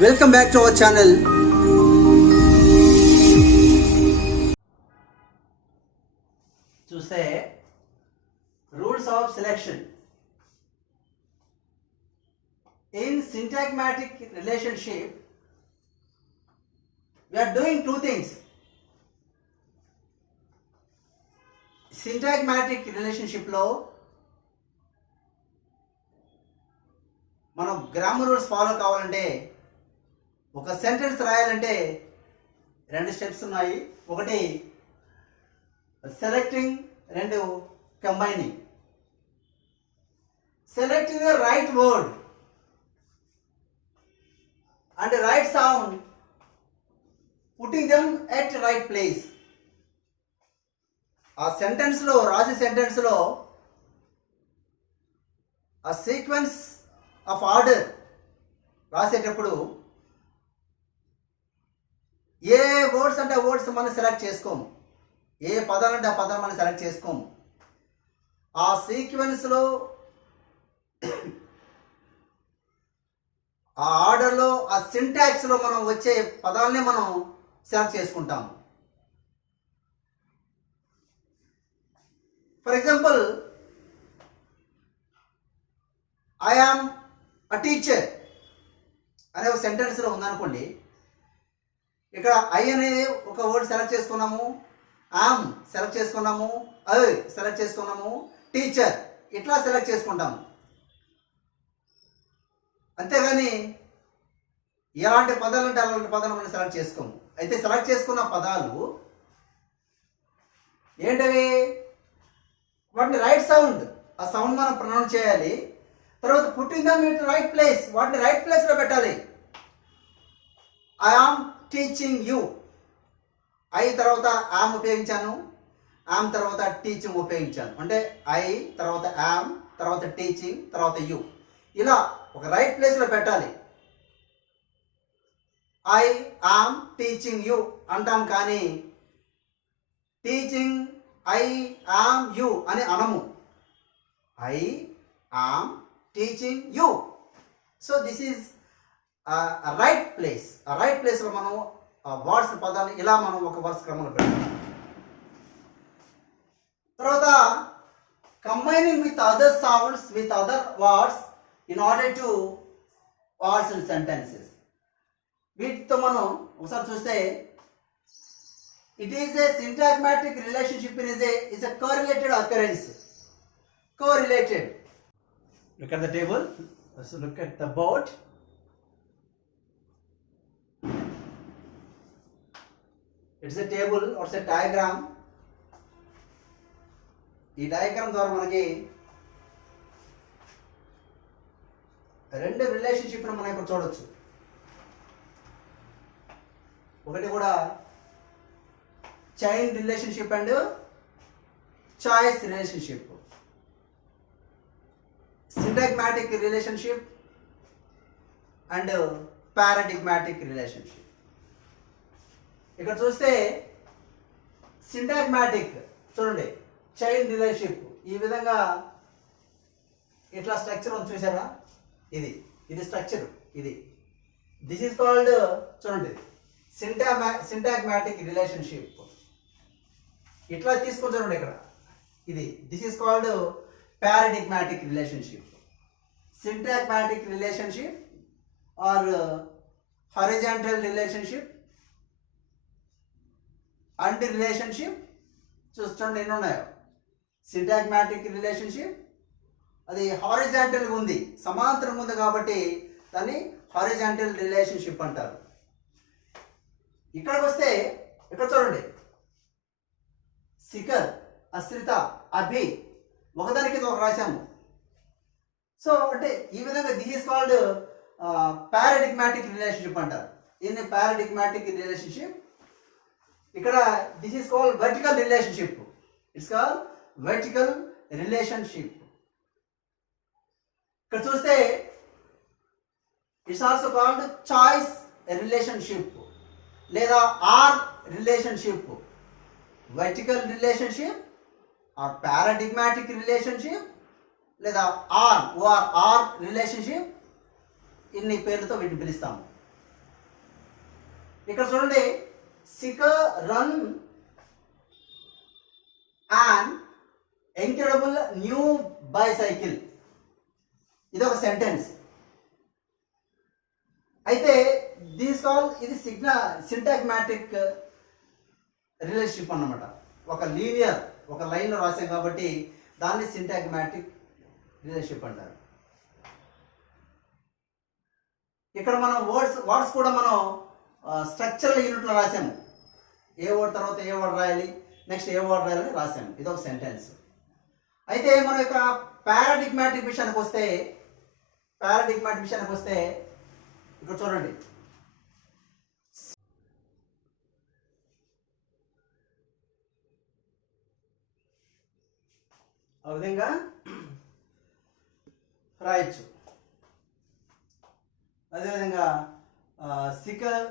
Welcome back to our channel. To say rules of selection in syntagmatic relationship, we are doing two things. Syntagmatic relationship లో మనం grammar rules follow కావాలంటే ఒక sentence రాయాలంటే రెండు steps ఉన్నాయి. ఒకటి selecting, రెండు combining. Selecting the right word and right sound, putting them at right place. ఆ సెంటెన్స్లో రాసే సెంటెన్స్లో ఆ సీక్వెన్స్ ఆఫ్ ఆర్డర్ రాసేటప్పుడు ఏ వర్డ్స్ అంటే ఆ వర్డ్స్ మనం సెలెక్ట్ చేసుకోము, ఏ పదాలు అంటే ఆ పదాలు మనం సెలెక్ట్ చేసుకోము. ఆ సీక్వెన్స్లో ఆ ఆర్డర్లో ఆ సింటాక్స్లో మనం వచ్చే పదాలనే మనం సెలెక్ట్ చేసుకుంటాము. For example, I am a teacher అనే ఒక సెంటెన్స్లో ఉందనుకోండి. ఇక్కడ ఐ అనేది ఒక వర్డ్ సెలెక్ట్ చేసుకున్నాము, ఆమ్ సెలెక్ట్ చేసుకున్నాము, ఐ సెలెక్ట్ చేసుకున్నాము, టీచర్ ఇట్లా సెలెక్ట్ చేసుకుంటాము. అంతేగాని ఎలాంటి పదాలు అంటే అలాంటి పదాలు మనం సెలెక్ట్ చేసుకోము. అయితే సెలెక్ట్ చేసుకున్న పదాలు ఏంటవి? వాటిని రైట్ సౌండ్, ఆ సౌండ్ మనం ప్రొనౌన్స్ చేయాలి. తర్వాత putting them in right place, వాటిని రైట్ ప్లేస్లో పెట్టాలి. I am teaching you, I తర్వాత ఆమ్ ఉపయోగించాను, ఆమ్ తర్వాత టీచింగ్ ఉపయోగించాను. అంటే ఐ తర్వాత ఆమ్ తర్వాత టీచింగ్ తర్వాత యూ, ఇలా ఒక రైట్ ప్లేస్లో పెట్టాలి. ఐ ఆమ్ టీచింగ్ యూ అంటాం, కానీ టీచింగ్ ఐ ఆమ్ యూ అని అనము. I am teaching you. So this is right place. ఆ రైట్ ప్లేస్లో మనం వర్డ్స్ పదాన్ని ఇలా మనం ఒక వరుస క్రమంలో పెట్టాలి. తర్వాత combining with other sounds with other words in order to words and sentences. వీటితో మనం ఒకసారి చూస్తే it is a syntagmatic relationship is a correlated occurrence. Correlated. Look at the table. Let's look at the board. It's a table or it's a diagram. ఈ diagram ద్వారా మనకి రెండు relationship మనం ఇప్పుడు చూడొచ్చు. ఒకటి కూడా chain relationship and choice relationship, syntagmatic relationship and paradigmatic relationship. ఇక్కడ చూస్తే సింటాగ్మాటిక్ చూడండి, చైన్ రిలేషన్షిప్ ఈ విధంగా ఇట్లా స్ట్రక్చర్ ఉంది చూసారా, ఇది స్ట్రక్చర్, దిస్ ఈజ్ కాల్డ్ చూడండి సింటాగ్మాటిక్ రిలేషన్షిప్. ఇట్లా తీసుకొని చూడండి ఇక్కడ, this is called paradigmatic relationship. Syntagmatic relationship or horizontal relationship and relationship చూడండి ఎన్ని ఉన్నాయో. సింటాగ్మాటిక్ రిలేషన్షిప్ అది హారిజాంటల్గా ఉంది, సమాంతరంగా ఉంది కాబట్టి దాన్ని హారిజాంటల్ రిలేషన్షిప్ అంటారు. ఇక్కడికి వస్తే ఇక్కడ చూడండి, శిఖర్, అశ్రిత, అభి ఒకదాని కింద ఒక రాశాము. సో అంటే ఈ విధంగా this is called paradigmatic relationship అంటారు. ఇన్ పారాడిగ్మాటిక్ రిలేషన్షిప్ ఇక్కడ this is called vertical relationship. It's called vertical relationship. ఇక్కడ చూస్తే it's also called choice relationship లేదా or relationship. Vertical relationship or paradigmatic relationship లేదా ఆర్ రిలేషన్షిప్, ఇన్ని పేర్లతో వీటిని పిలుస్తాము. ఇక్కడ చూడండి, seeker run and incredible new bicycle, ఇది ఒక సెంటెన్స్. అయితే ఇది సింటాగ్మాటిక్ రిలేషన్షిప్ అన్నమాట. ఒక లీనియర్ ఒక లైన్లో రాసాం కాబట్టి దాన్ని సింటాగ్మాటిక్ రిలేషన్షిప్ అంటారు. ఇక్కడ మనం వర్డ్స్ కూడా మనం స్ట్రక్చరల్ యూనిట్లో రాసాము. ఏ వర్డ్ తర్వాత ఏ వర్డ్ రాయాలి, నెక్స్ట్ ఏ వర్డ్ రాయాలని రాసాము. ఇది ఒక సెంటెన్స్. అయితే మన యొక్క పారాడిగ్మాటిక్ విషయానికి వస్తే ఇక్కడ చూడండి, ఆ విధంగా రాయొచ్చు. అదేవిధంగా seeker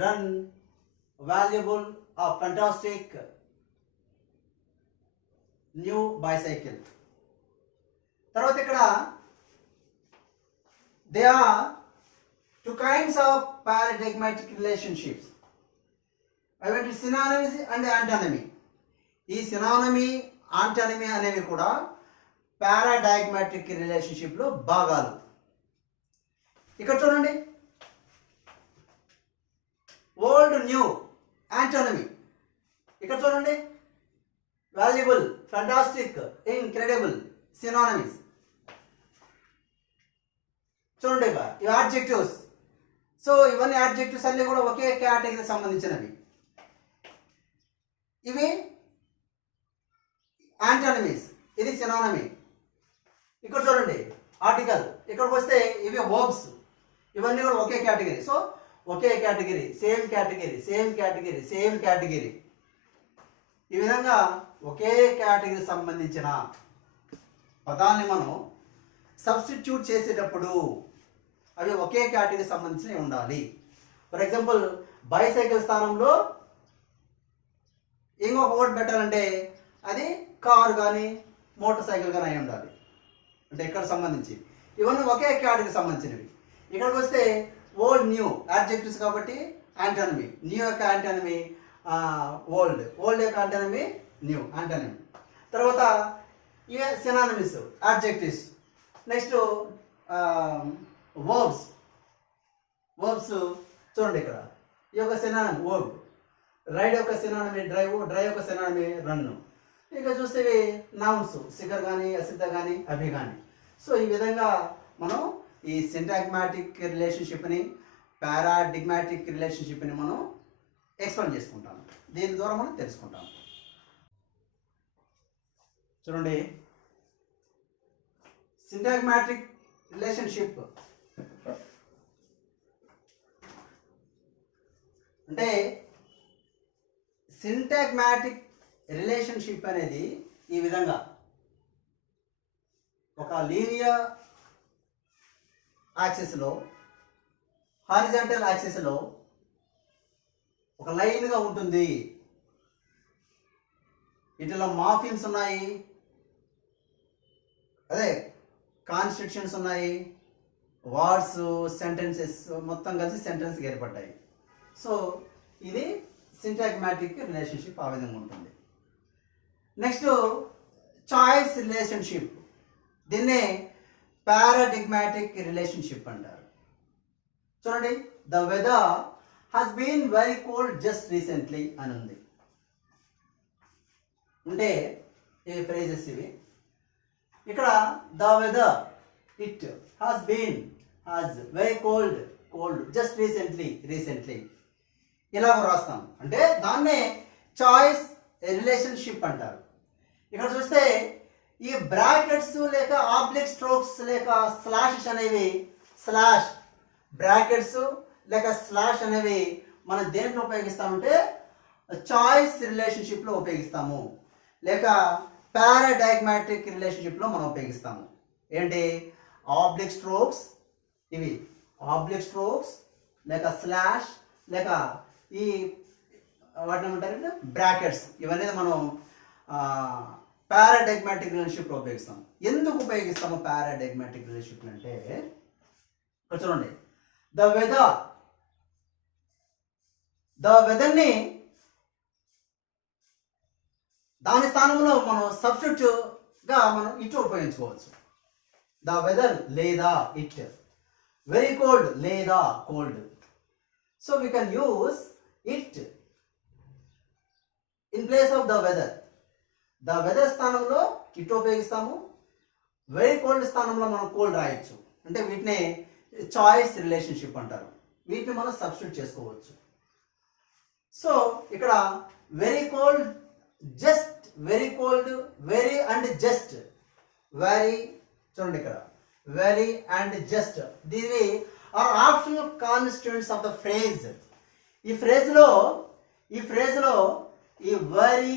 run valuable fantastic new bicycle. తర్వాత ఇక్కడ they are two kinds of paradigmatic relationships. అవి సినానిమ్స్ అండ్ యాంటానమీ. ఈ సినానమీ ఆంటానమీ అనేవి కూడా పారాడైగ్మాటిక్ రిలేషన్షిప్లో భాగాలు. ఇక్కడ చూడండి, ఓల్డ్ న్యూ యాంటానమీ. ఇక్కడ చూడండి, వాల్యుబుల్ ఫంటాస్టిక్ ఇంక్రెడిబుల్ సినానమీస్. చూడండి ఇవి ఆడ్జెక్టివ్స్. సో ఇవన్నీ ఆడ్జెక్టివ్స్ అన్నీ కూడా ఒకే కేటగిరీకి సంబంధించినవి. ఇవి యాంటానమీస్, ఇది సినానమీ. ఇక్కడ చూడండి ఆర్టికల్. ఇక్కడికి వస్తే ఇవి వర్బ్స్, ఇవన్నీ కూడా ఒకే కేటగిరీ. సో ఒకే category, same category, same category, same category. ఈ విధంగా ఒకే కేటగిరీ సంబంధించిన పదాలని మనం సబ్స్టిట్యూట్ చేసేటప్పుడు అవి ఒకే కేటగిరీ సంబంధించినవి ఉండాలి. ఫర్ ఎగ్జాంపుల్ బైసైకిల్ స్థానంలో ఇంకొక వర్డ్ పెట్టాలంటే అది కారు కానీ మోటార్ సైకిల్ కానీ అయి ఉండాలి. అంటే ఇక్కడ సంబంధించి ఇవన్నీ ఒకే కేటగిరీకి సంబంధించినవి. ఇక్కడికి వస్తే ఓల్డ్ న్యూ యాడ్జెక్టివ్స్ కాబట్టి యాంటానమీ. న్యూ యొక్క యాంటానమీ ఓల్డ్, ఓల్డ్ యొక్క యాంటానమీ న్యూ యాంటానమీ. తర్వాత ఇవే సినానిమ్స్ యాడ్జెక్టివ్స్. Next verbs. చూడండి ఇక్కడ ఈ యొక్క సినానిమ్ వర్బ్. రైడ్ యొక్క సినానిమీ డ్రైవ్, డ్రైవ్ యొక్క సినానిమీ రన్ను. ఇంకా చూస్తే నౌన్స్, సిగర్ కానీ, అసిద్ధ కానీ, అభి కానీ. సో ఈ విధంగా మనం ఈ సింటాగ్మాటిక్ రిలేషన్షిప్ని, పారాడిగ్మాటిక్ రిలేషన్షిప్ని మనం ఎక్స్ప్లెయిన్ చేసుకుంటాం. దీని ద్వారా మనం తెలుసుకుంటాం. చూడండి, సింటాగ్మాటిక్ రిలేషన్షిప్ అంటే సింటాగ్మాటిక్ రిలేషన్షిప్ అనేది ఈ విధంగా ఒక లీనియర్ యాక్సిస్లో, హారిజాంటల్ యాక్సిస్లో ఒక లైన్గా ఉంటుంది. వీటిలో మార్ఫిమ్స్ ఉన్నాయి, అదే కాన్స్ట్రక్షన్స్ ఉన్నాయి, వర్డ్స్, సెంటెన్సెస్ మొత్తం కలిసి సెంటెన్స్కి ఏర్పడ్డాయి. సో ఇది సింటాగ్మాటిక్ రిలేషన్షిప్ ఆ విధంగా ఉంటుంది. నెక్స్ట్ చాయిస్ రిలేషన్షిప్, దీన్నే పారాడిగ్మాటిక్ రిలేషన్షిప్ అంటారు. చూడండి, the weather has been very cold just recently అని ఉంది. అంటే ఇవి ఫ్రేజెస్ ఇవి. ఇక్కడ the weather it has very cold just recently ఇలాగ రాస్తాం. అంటే దాన్నే చాయిస్ రిలేషన్షిప్ అంటారు. ఇక్కడ చూస్తే ఈ బ్రాకెట్స్ లేక ఆబ్లిక్ స్ట్రోక్స్ లేక స్లాషెస్ అనేవి, బ్రాకెట్స్ లేక స్లాష్ అనేవి మనం దేంట్లో ఉపయోగిస్తామంటే చాయిస్ రిలేషన్షిప్లో ఉపయోగిస్తాము, లేక పారాడైగ్మాటిక్ రిలేషన్షిప్లో మనం ఉపయోగిస్తాము. ఏంటి? ఆబ్లిక్ స్ట్రోక్స్, ఇవి ఆబ్లిక్ స్ట్రోక్స్ లేక స్లాష్ లేక ఈ వాటిని ఏమంటారంటే బ్రాకెట్స్, ఇవన్నీ మనం పారాడైగ్మాటిక్ రిలేషన్షిప్లో ఉపయోగిస్తాం. ఎందుకు ఉపయోగిస్తాము పారాడైగ్మాటిక్ రిలేషన్షిప్ అంటే, ఇక్కడ చూడండి, ద వెదర్ ద వెదర్ని దాని స్థానంలో మనం సబ్స్టిట్యూట్గా మనం ఇట్ ఉపయోగించుకోవచ్చు. ద వెదర్ లేదా ఇట్, వెరీ కోల్డ్ లేదా cold. So we can use it in place of the weather. The weather స్థానంలో ఇట్ ఉపయోగిస్తాము, వెరీ కోల్డ్ స్థానంలో మనం కోల్డ్ రాయొచ్చు. అంటే వీటిని చాయిస్ రిలేషన్షిప్ అంటారు. వీటిని మనం సబ్స్టిట్యూట్ చేసుకోవచ్చు. సో ఇక్కడ very cold, just, very cold, very and just, very, చూడండి ఇక్కడ వెరీ అండ్ జస్ట్, దీని are optional constituents of the phrase. ఈ ఫ్రేజ్లో ఈ వెరీ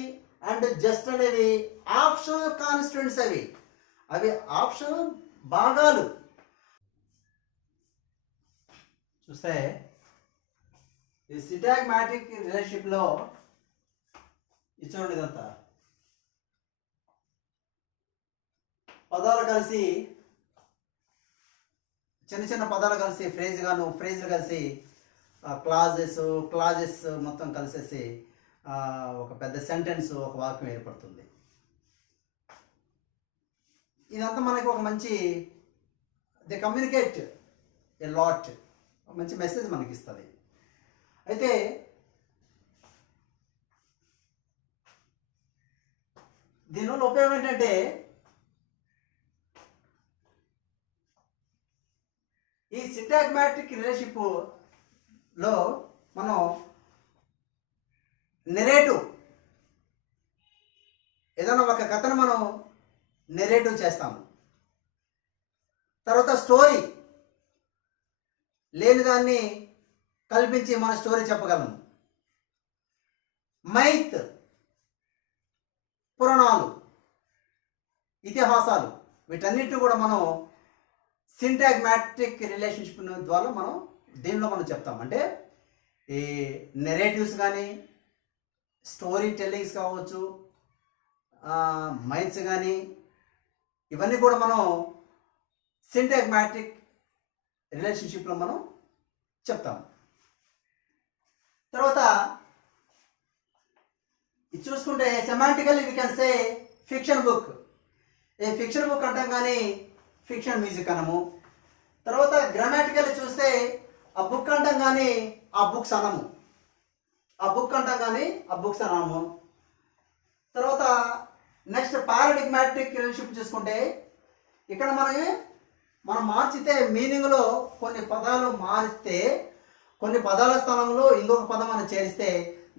అండ్ జస్ట్ అనేవి ఆప్షనల్ కాన్స్టిట్యూయెంట్స్. అవి ఆప్షనల్ భాగాలు. చూస్తే ఈ సిటాగ్మాటిక్ రిలేషన్షిప్లో చూడండి, ఇదంతా పదాలు కలిసి, చిన్న చిన్న పదాలు కలిసి ఫ్రేజ్ కలిసి క్లాజెస్ మొత్తం కలిసేసి ఒక పెద్ద సెంటెన్స్, ఒక వాక్యం ఏర్పడుతుంది. ఇదంతా మనకి ఒక మంచి, ది కమ్యూనికేట్ ఎ లాట్, మంచి మెసేజ్ మనకి ఇస్తుంది. అయితే దీనివల్ల ఉపయోగం ఏంటంటే ఈ సిటాగ్మాటిక్ రిలేషన్షిప్లో మనం నెరేటివ్, ఏదైనా ఒక కథను మనం నెరేటివ్ చేస్తాము. తర్వాత స్టోరీ, లేని దాన్ని కల్పించి మన స్టోరీ చెప్పగలము. మైత్, పురాణాలు, ఇతిహాసాలు, వీటన్నిటిని కూడా మనం సింటాగ్మాటిక్ రిలేషన్షిప్ ద్వారా దీనిలో మనం చెప్తాం. అంటే ఈ నెరేటివ్స్ కానీ, స్టోరీ టెల్లింగ్స్ కావచ్చు, మైత్స్ కానీ, ఇవన్నీ కూడా మనం సింటాగ్మాటిక్ రిలేషన్షిప్లో మనం చెప్తాం. తర్వాత ఇది చూసుకుంటే semantically we can say fiction book. A fiction book అంటాం కానీ ఫిక్షన్ మ్యూజిక్ అనము. తర్వాత గ్రామాటికల్లీ చూస్తే ఆ బుక్ అంటాం కానీ ఆ బుక్స్ అనము. ఆ బుక్ అంటాం కానీ ఆ బుక్స్ అనము. తర్వాత నెక్స్ట్ పారాడిగ్మాటిక్ రిలేషన్షిప్ చూసుకుంటే ఇక్కడ మనం మార్చితే మీనింగ్లో కొన్ని పదాలు మారిస్తే, కొన్ని పదాల స్థానంలో ఇంకొక పదం మనం చేరిస్తే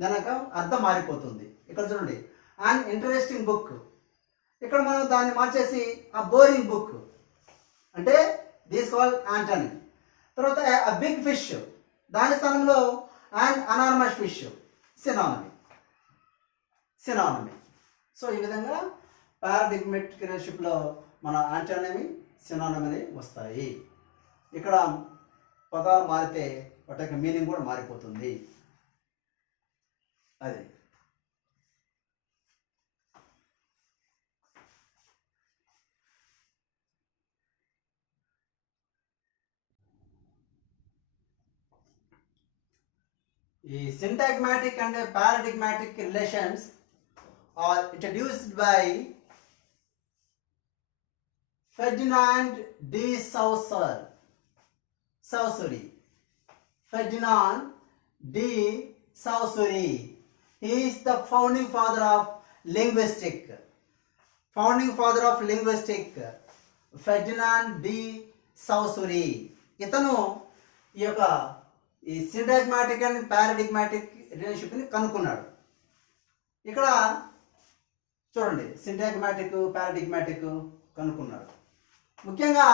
దానికి అర్థం మారిపోతుంది. ఇక్కడ చూడండి, అన్ ఇంట్రెస్టింగ్ బుక్, ఇక్కడ మనం దాన్ని మార్చేసి ఆ బోరింగ్ బుక్ అంటే దిస్ కాల్ యాంటనీ. తర్వాత a బిగ్ ఫిష్, దాని స్థానంలో an enormous ఫిష్, సినానమీ. సో ఈ విధంగా పారాడిగ్మాటిక్ రిలేషన్షిప్లో మన యాంటోనిమీ, సినానమీ వస్తాయి. ఇక్కడ పదాలు మారితే వాటి యొక్క మీనింగ్ కూడా మారిపోతుంది. అది ఈ syntagmatic and paradigmatic relations are introduced by Ferdinand de Saussure. Ferdinand de Saussure. He is the founding father of linguistics. Ferdinand de Saussure. ఇతను ఈ సింటాగ్మాటిక్ అండ్ పారాడిగ్మాటిక్ రిలేషన్షిప్ని కనుక్కున్నాడు. ఇక్కడ చూడండి, సింటాగ్మాటిక్, పారాడిగ్మాటిక్ కనుక్కున్నాడు. ముఖ్యంగా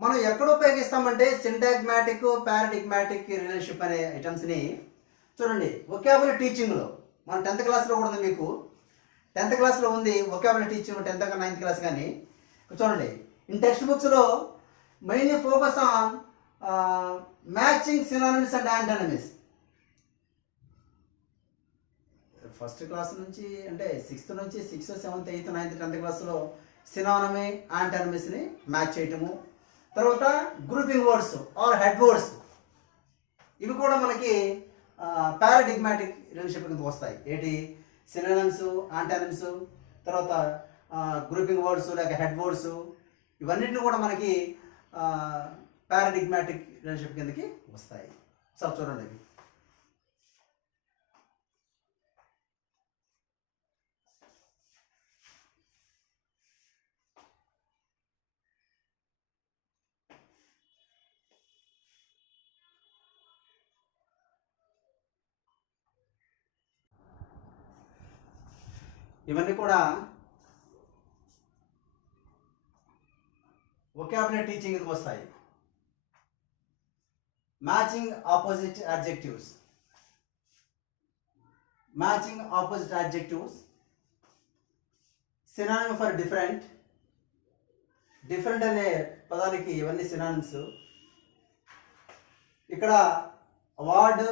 మనం ఎక్కడ ఉపయోగిస్తామంటే సింటాగ్మాటిక్, పారాడిగ్మాటిక్ రిలేషన్షిప్ అనే ఐటమ్స్ని చూడండి వొకాబులరీ టీచింగ్లో. మన 10th క్లాస్లో కూడా ఉంది, మీకు 10th క్లాస్లో ఉంది vocabulary teaching, 10th 9th class. కానీ చూడండి, ఇన్ టెక్స్ట్ బుక్స్లో mainly focus on matching synonyms and antonyms. First class నుంచి అంటే 6th నుంచి 6th, 7th, 8th, 9th, 10th క్లాస్లో సినానమీ, యాంటోనిమ్స్ని మ్యాచ్ చేయటము. తర్వాత grouping words or head words, ఇవి కూడా మనకి పారాడిగ్మాటిక్ రిలేషన్షిప్ కింద వస్తాయి. ఏంటి? సినోనిమ్స్, యాంటానిమ్స్, తర్వాత గ్రూపింగ్ వర్డ్స్ లేక హెడ్ వర్డ్స్, ఇవన్నిటిని కూడా మనకి పారాడిగ్మాటిక్ రిలేషన్షిప్ కిందకి వస్తాయి. సార్ చూడండి ఇవి. ఇవన్నీ కూడా వొకాబులరీ టీచింగ్కి వస్తాయి. Matching opposite adjectives. Matching opposite adjectives, synonym for different. Different అనే పదానికి ఇవన్నీ సినానిమ్స్. ఇక్కడ వర్డ్,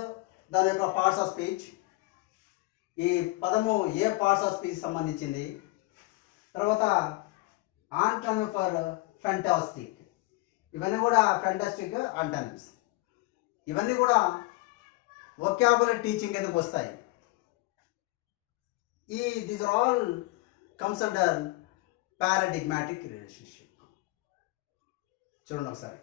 దాని యొక్క పార్ట్స్ ఆఫ్ స్పీచ్, ఈ పదము ఏ పార్ట్స్ ఆఫ్ స్పీచ్ సంబంధించింది. తర్వాత ఆంటానిమ్ ఫర్ ఫ్యాంటాస్టిక్, ఇవన్నీ కూడా ఫ్యాంటాస్టిక్ ఆంటానిమ్స్. ఇవన్నీ కూడా వొకాబులరీ టీచింగ్ కిందకు వస్తాయి. These are all comes under paradigmatic relationship. చూడండి ఒకసారి.